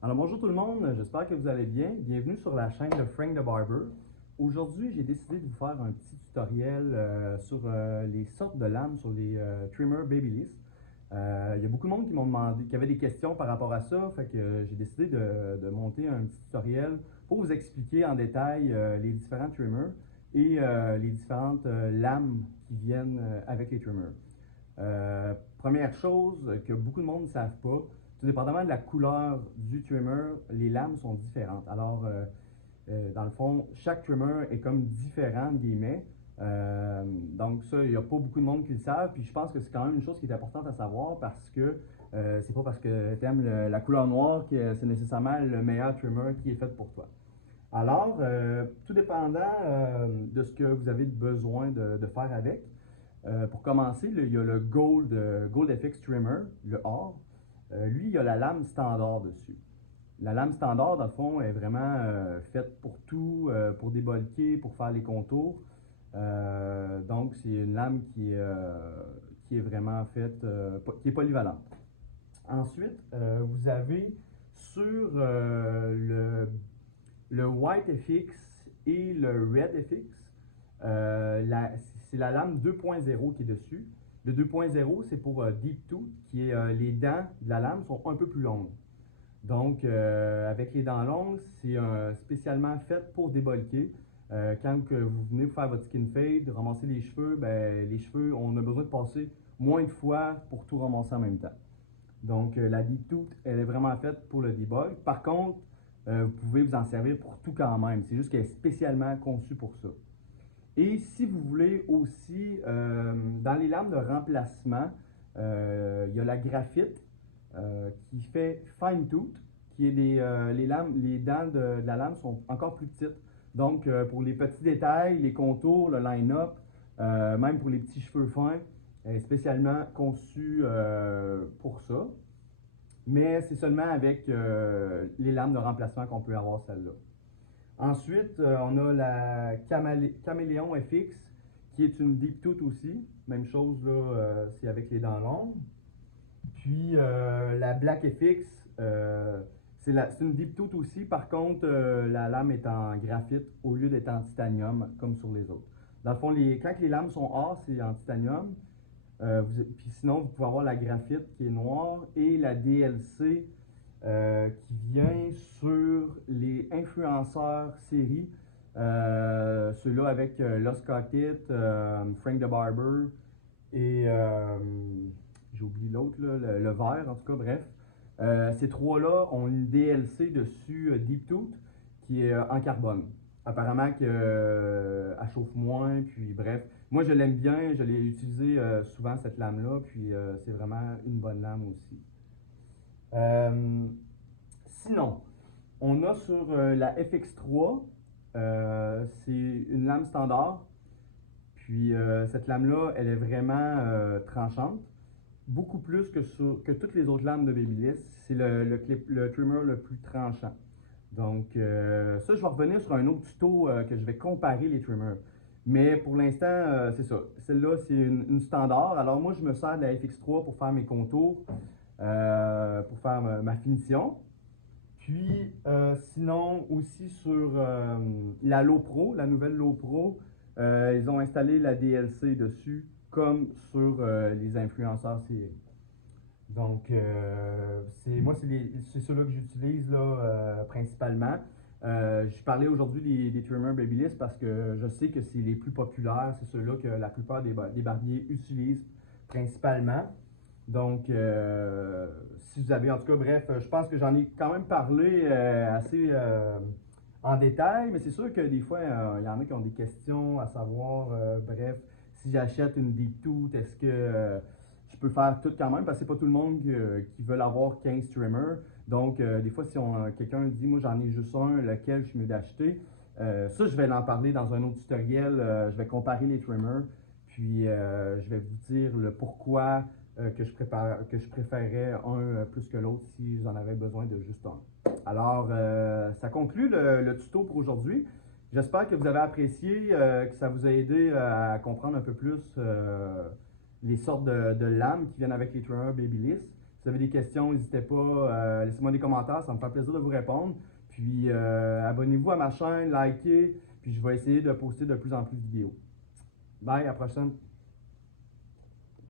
Alors bonjour tout le monde, j'espère que vous allez bien. Bienvenue sur la chaîne de Frank the Barber. Aujourd'hui, j'ai décidé de vous faire un petit tutoriel sur les sortes de lames sur les trimmers Babyliss. Il y a beaucoup de monde qui m'ont demandé, qui avait des questions par rapport à ça, fait que j'ai décidé de monter un petit tutoriel pour vous expliquer en détail les différents trimmers et les différentes lames qui viennent avec les trimmers. Première chose que beaucoup de monde ne savent pas, tout dépendamment de la couleur du trimmer, les lames sont différentes. Alors, dans le fond, chaque trimmer est comme différent, de guillemets. Donc ça, il n'y a pas beaucoup de monde qui le savent. Puis je pense que c'est quand même une chose qui est importante à savoir parce que c'est pas parce que tu aimes la couleur noire que c'est nécessairement le meilleur trimmer qui est fait pour toi. Alors, tout dépendant de ce que vous avez besoin de faire avec, pour commencer, là, il y a le Gold FX Trimmer, le or. Lui, il y a la lame standard dessus. La lame standard, dans le fond, est vraiment faite pour tout, pour débolquer, pour faire les contours. Donc, c'est une lame qui est vraiment faite, qui est polyvalente. Ensuite, vous avez sur le White FX et le Red FX, c'est la lame 2.0 qui est dessus. Le 2.0, c'est pour Deep Tooth, qui est les dents de la lame sont un peu plus longues. Donc, avec les dents longues, c'est spécialement fait pour débolquer. Quand que vous venez faire votre skin fade, ramasser les cheveux, ben, les cheveux, on a besoin de passer moins de fois pour tout ramasser en même temps. Donc, la Deep Tooth, elle est vraiment faite pour le debug. Par contre, vous pouvez vous en servir pour tout quand même. C'est juste qu'elle est spécialement conçue pour ça. Et si vous voulez aussi, dans les lames de remplacement, il y a la graphite qui fait fine tooth, qui est les dents de la lame sont encore plus petites. Donc, pour les petits détails, les contours, le line-up, même pour les petits cheveux fins, elle est spécialement conçue pour ça. Mais c'est seulement avec les lames de remplacement qu'on peut avoir celle-là. Ensuite, on a la Caméléon FX, qui est une Deep Tooth aussi. Même chose, là, c'est avec les dents longues. Puis la Black FX, c'est une Deep Tooth aussi. Par contre, la lame est en graphite au lieu d'être en titanium, comme sur les autres. Dans le fond, quand les lames sont or, c'est en titanium. Puis sinon, vous pouvez avoir la graphite qui est noire et la DLC qui vient sur les influenceurs série. Ceux-là avec Lost Cockpit, Frank the Barber et j'ai oublié l'autre, le vert en tout cas, bref. Ces trois-là ont une DLC dessus Deep Tooth qui est en carbone. Apparemment qu'elle chauffe moins, puis bref. Moi je l'aime bien, je l'ai utilisé souvent cette lame-là, puis c'est vraiment une bonne lame aussi. Euh, Sinon, on a sur la FX3, c'est une lame standard. Puis cette lame-là, elle est vraiment tranchante. Beaucoup plus que toutes les autres lames de Babyliss. C'est le trimmer le plus tranchant. Donc ça, je vais revenir sur un autre tuto que je vais comparer les trimmers. Mais pour l'instant, c'est ça. Celle-là, c'est une standard. Alors moi, je me sers de la FX3 pour faire mes contours, pour faire ma finition. Puis, sinon, aussi sur la Low Pro, la nouvelle Low Pro, ils ont installé la DLC dessus, comme sur les influenceurs série. Donc, moi, c'est ceux-là que j'utilise là, principalement. Je parlais aujourd'hui des trimmers Babyliss parce que je sais que c'est les plus populaires, c'est ceux-là que la plupart des barbiers utilisent principalement. Donc, si vous avez, en tout cas, bref, je pense que j'en ai quand même parlé assez en détail, mais c'est sûr que des fois, il y en a qui ont des questions à savoir, bref, si j'achète une Deep Tooth, est-ce que je peux faire tout quand même, parce que c'est pas tout le monde qui veut avoir 15 trimmers. Donc, des fois, si quelqu'un dit, moi j'en ai juste un, lequel je suis mieux d'acheter, ça, je vais en parler dans un autre tutoriel. Je vais comparer les trimmers, puis je vais vous dire le pourquoi que je préférais un plus que l'autre si j'en avais besoin de juste un. Alors, ça conclut le tuto pour aujourd'hui. J'espère que vous avez apprécié, que ça vous a aidé à comprendre un peu plus les sortes de lames qui viennent avec les trimmers Babyliss. vous avez des questions, n'hésitez pas, laissez-moi des commentaires, ça me fait plaisir de vous répondre. Puis abonnez-vous à ma chaîne, likez, puis je vais essayer de poster de plus en plus de vidéos. Bye, à la prochaine!